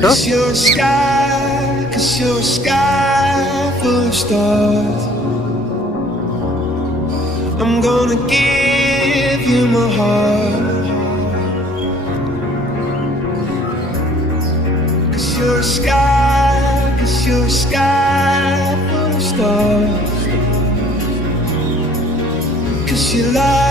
Pattu? Cause you're a sky full of stars. I'm gonna give you my heart. Cause you're a sky full of stars. Cause you lie.